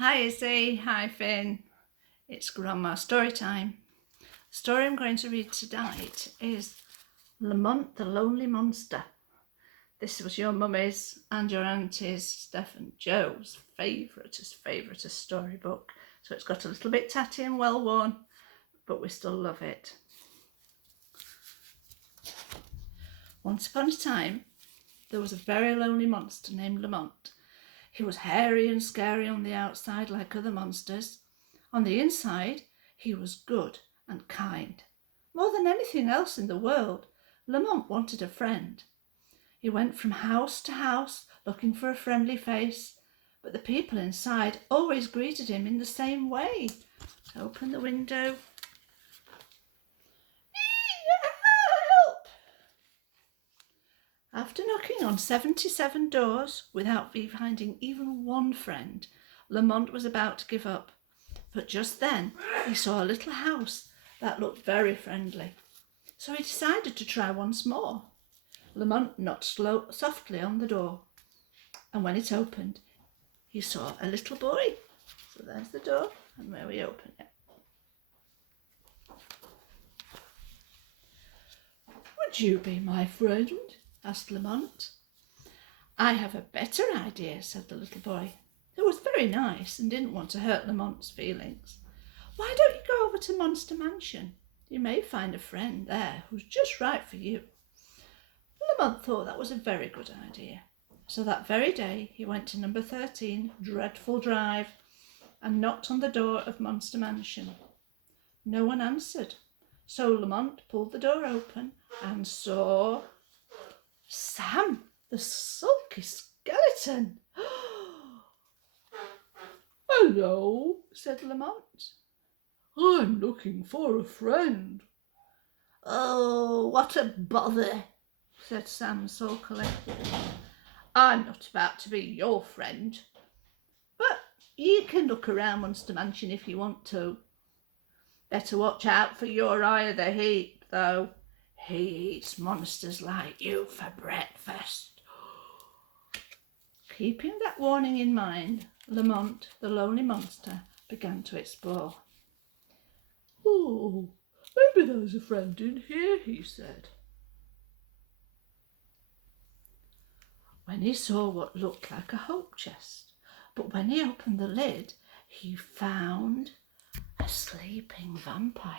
Hi Izzy, hi Finn, it's Grandma Storytime. The story I'm going to read tonight is Lamont the Lonely Monster. This was your mummy's and your auntie's, Steph and Joe's favourite storybook. So it's got a little bit tatty and well worn, but we still love it. Once upon a time, there was a very lonely monster named Lamont. He was hairy and scary on the outside like other monsters. On the inside, he was good and kind. More than anything else in the world, Lamont wanted a friend. He went from house to house looking for a friendly face, but the people inside always greeted him in the same way. Open the window. Help! After knocking on 77 doors without finding even one friend, Lamont was about to give up. But just then he saw a little house that looked very friendly. So he decided to try once more. Lamont knocked softly on the door, and when it opened, he saw a little boy. So there's the door, and where we open it. Would you be my friend? Asked Lamont. I have a better idea, said the little boy, who was very nice and didn't want to hurt Lamont's feelings. Why don't you go over to Monster Mansion? You may find a friend there who's just right for you. Lamont thought that was a very good idea. So that very day he went to number 13, Dreadful Drive, and knocked on the door of Monster Mansion. No one answered. So Lamont pulled the door open and saw Sam, the sulky skeleton. Hello, said Lamont. I'm looking for a friend. Oh, what a bother, said Sam sulkily. I'm not about to be your friend, but you can look around Monster Mansion if you want to. Better watch out for Uriah the Heap, though. He eats monsters like you for breakfast. Keeping that warning in mind, Lamont, the lonely monster, began to explore. Oh, maybe there's a friend in here, he said. When he saw what looked like a hope chest, but when he opened the lid, he found a sleeping vampire.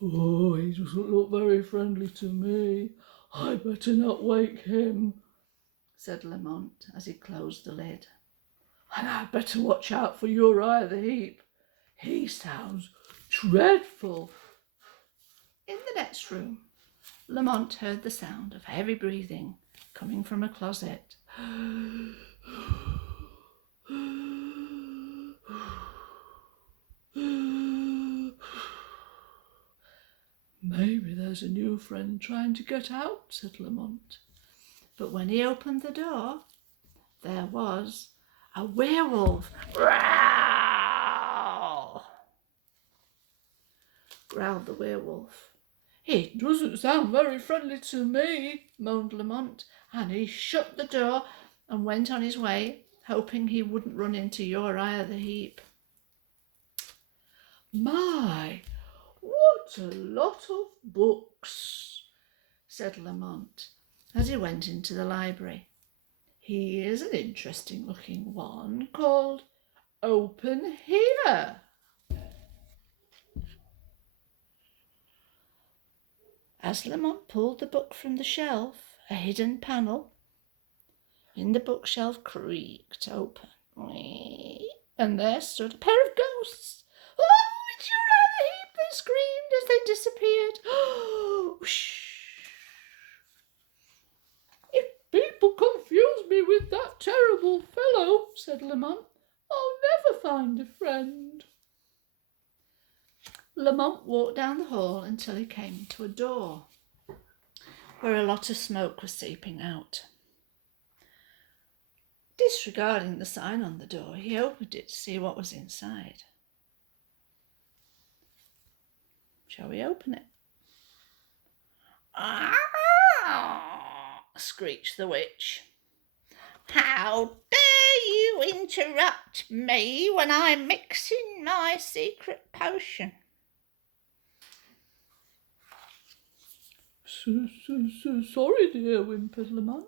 Oh, he doesn't look very friendly to me. I better not wake him, said Lamont as he closed the lid. And I'd better watch out for Uriah the Heap. He sounds dreadful. In the next room, Lamont heard the sound of heavy breathing coming from a closet. Maybe there's a new friend trying to get out, said Lamont. But when he opened the door, there was a werewolf. Growl! Growled the werewolf. It doesn't sound very friendly to me, moaned Lamont, and he shut the door and went on his way, hoping he wouldn't run into Uriah the Heap. My, what a lot of books, said Lamont as he went into the library. Here's an interesting looking one called Open Here. As Lamont pulled the book from the shelf, a hidden panel in the bookshelf creaked open, and there stood a pair of ghosts. Oh, it's Uriah the Heap, they screamed as they disappeared. Oh, shh. If people confuse me with that terrible fellow, said Lamont, I'll never find a friend. Lamont walked down the hall until he came to a door where a lot of smoke was seeping out. Disregarding the sign on the door, he opened it to see what was inside. Shall we open it? Ah! Screeched the witch. How dare you interrupt me when I'm mixing my secret potion? Sorry, dear, whimpered Lamont.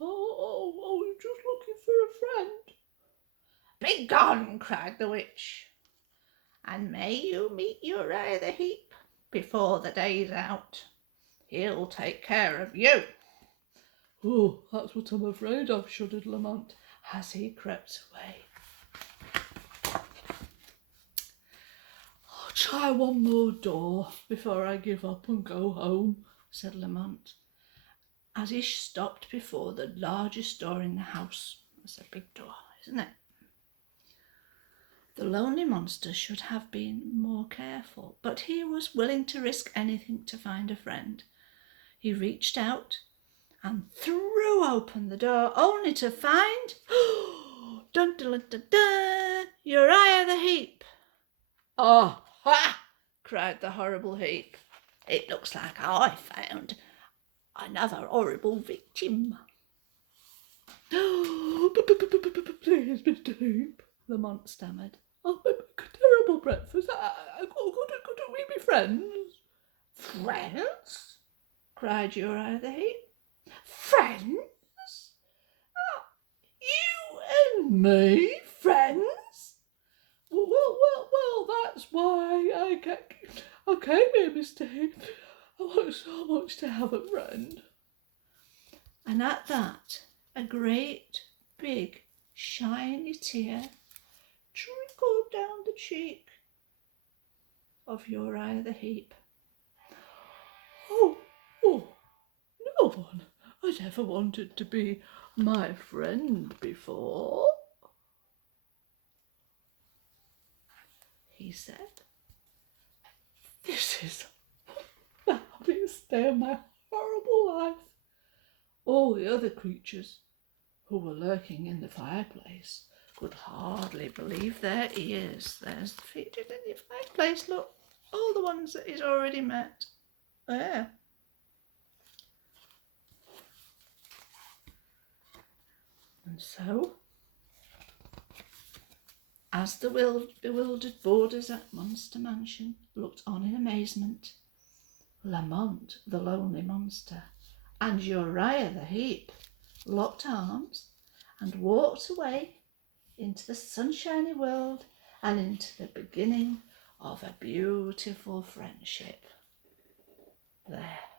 Oh, you're just looking for a friend. Begone, cried the witch, and may you meet Uriah the Heap before the day's out. He'll take care of you. Oh, that's what I'm afraid of, shuddered Lamont, as he crept away. I'll try one more door before I give up and go home, said Lamont, as he stopped before the largest door in the house. It's a big door, isn't it? The lonely monster should have been more careful, but he was willing to risk anything to find a friend. He reached out and threw open the door, only to find dun, dun, dun, dun, Uriah the Heap. "Ah, ha!" cried the horrible Heap. "It looks like I found another horrible victim." Please, Mr. Heap, Lamont stammered. I'll make a terrible breakfast. Couldn't we be friends? Friends? Cried Uriah the Heap. Friends? You and me friends? Well, that's why I came here, Mr. Heap. I want so much to have a friend. And at that, a great, big, shiny tear trickled down the cheek of Uriah the Heap. Oh, no one has ever wanted to be my friend before, he said. This is the happiest day of my horrible life. All the other creatures who were lurking in the fireplace could hardly believe their ears. There's the featured in the fireplace, look, all the ones that he's already met. There. And so, as the bewildered boarders at Monster Mansion looked on in amazement, Lamont, the lonely monster, and Uriah the Heap locked arms and walked away into the sunshiny world and into the beginning of a beautiful friendship. There.